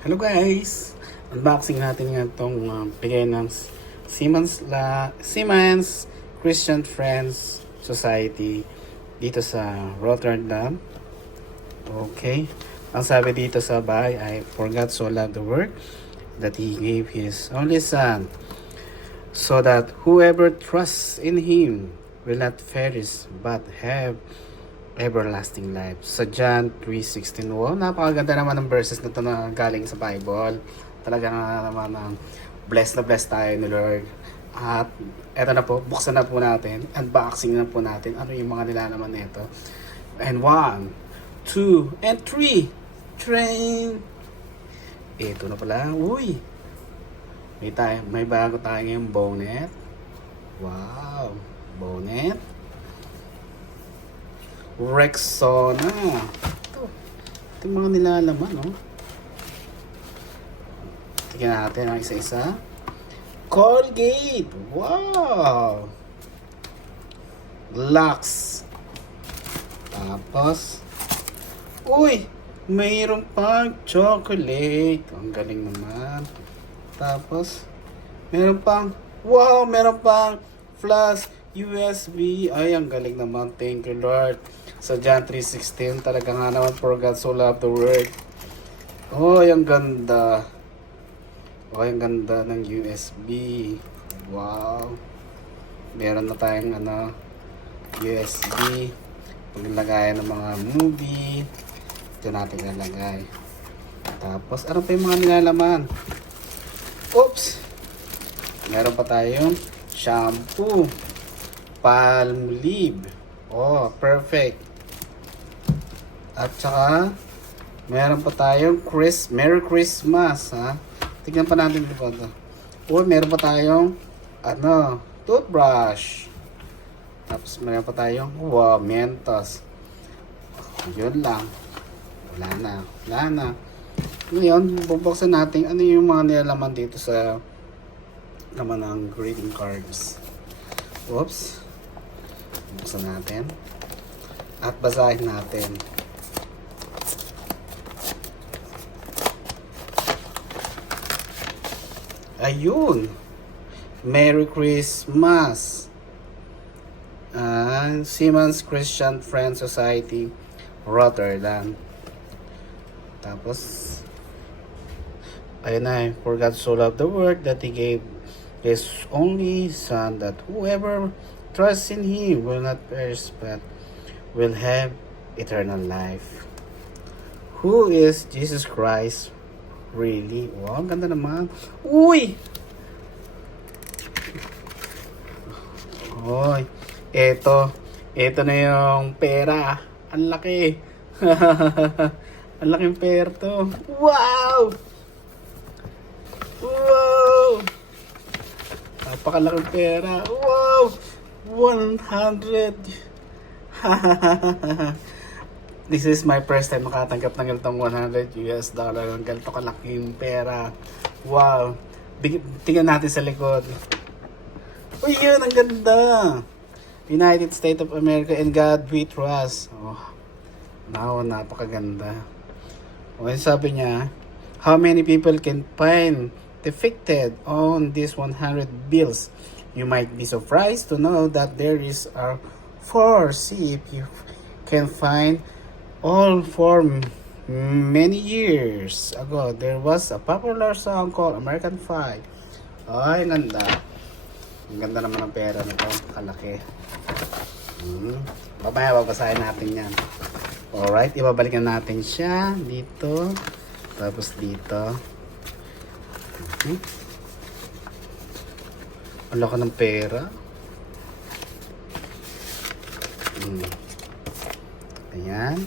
Hello guys! Unboxing natin nga itong bigay ng Siemens Christian Friends Society dito sa Rotterdam. Okay. Ang sabi dito sa bahay ay, "For God so loved the world that He gave His only Son, so that whoever trusts in Him will not perish but have everlasting life." Sa John 3:16. Wow, napakaganda naman ng verses na ito na galing sa Bible. Talaga naman blessed na blessed tayo ni Lord. At eto na po, buksan na po natin, unboxing na po natin ano yung mga nilalaman nito. And 1, 2, and 3. Train! Ito na pala. Uy! May bago tayo ngayong bonnet. Wow! Bonnet. Rexona. Ito yung mga nilalaman, no? Tignan natin ang isa-isa. Colgate. Wow! Lux. Tapos, uy! Mayroon pang chocolate. Ang galing naman. Tapos, meron pang, wow! Meron pang flash USB. Ay, ang galing naman. Thank you, Lord. Sa John 3:16, talaga nga naman, "For God so loved the world." Oh, ang ganda. Oh, ang ganda ng USB. Wow. Meron na tayong USB. Paglagayan ng mga movie. Ito natin nalagay. Tapos, ano pa yung mga nilalaman? Oops! Meron pa tayong shampoo. Palmolive. Oh, perfect. At saka, meron pa tayong Merry Christmas, ha? Tignan pa natin ito. Oh, meron pa tayong, toothbrush. Tapos, meron pa tayong, wow, Mentos. Yun lang. Wala na. Ngayon, bubuksan natin ano yung mga nilalaman dito sa naman ng greeting cards. Oops. Buksan natin. At basahin natin. Ayun. Merry Christmas. Siemens Christian Friends Society, Rotterdam. Tapos, ayun na, "For God so loved the world that He gave His only Son, that whoever trusts in Him will not perish but will have eternal life." Who is Jesus Christ really? Wow, ang ganda naman. Uy! Hoy, eto na yung pera. Ang laki. Ang laking pera to. Wow! Wow! Napakalaking pera. Wow! 100. This is my first time makatanggap ng ganitong $100 ng ganito kalaking pera. Wow! Tingnan natin sa likod. Uy, yun! Ang ganda! United States of America, and God we trust. Oh, napakaganda. O, sabi niya, "How many people can find depicted on these 100 bills? You might be surprised to know that there are 4. See if you can find all 4. Many years ago, there was a popular song called American Pie." Ay, ganda. Ang ganda naman ng pera nito. Kalaki. Mamaya babasahin natin yan. Alright, ibabalikan natin siya dito. Tapos dito. Ang laki ng pera. Ayan.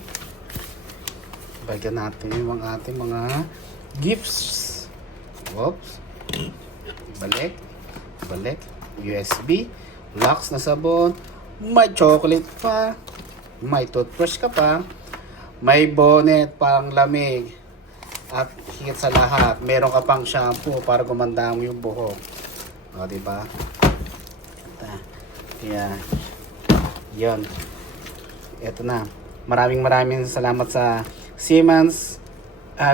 Balikan natin yung ating mga gifts. Oops. Balik. USB. Lux na sabon. May chocolate pa. May toothbrush ka pa. May bonnet pang lamig. At higit sa lahat, meron ka pang shampoo para gumanda mo yung buhok. O, diba? Yeah. Yun. Ito na. Maraming salamat sa Siemens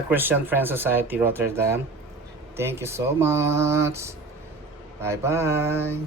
Christian Friends Society Rotterdam. Thank you so much. Bye bye.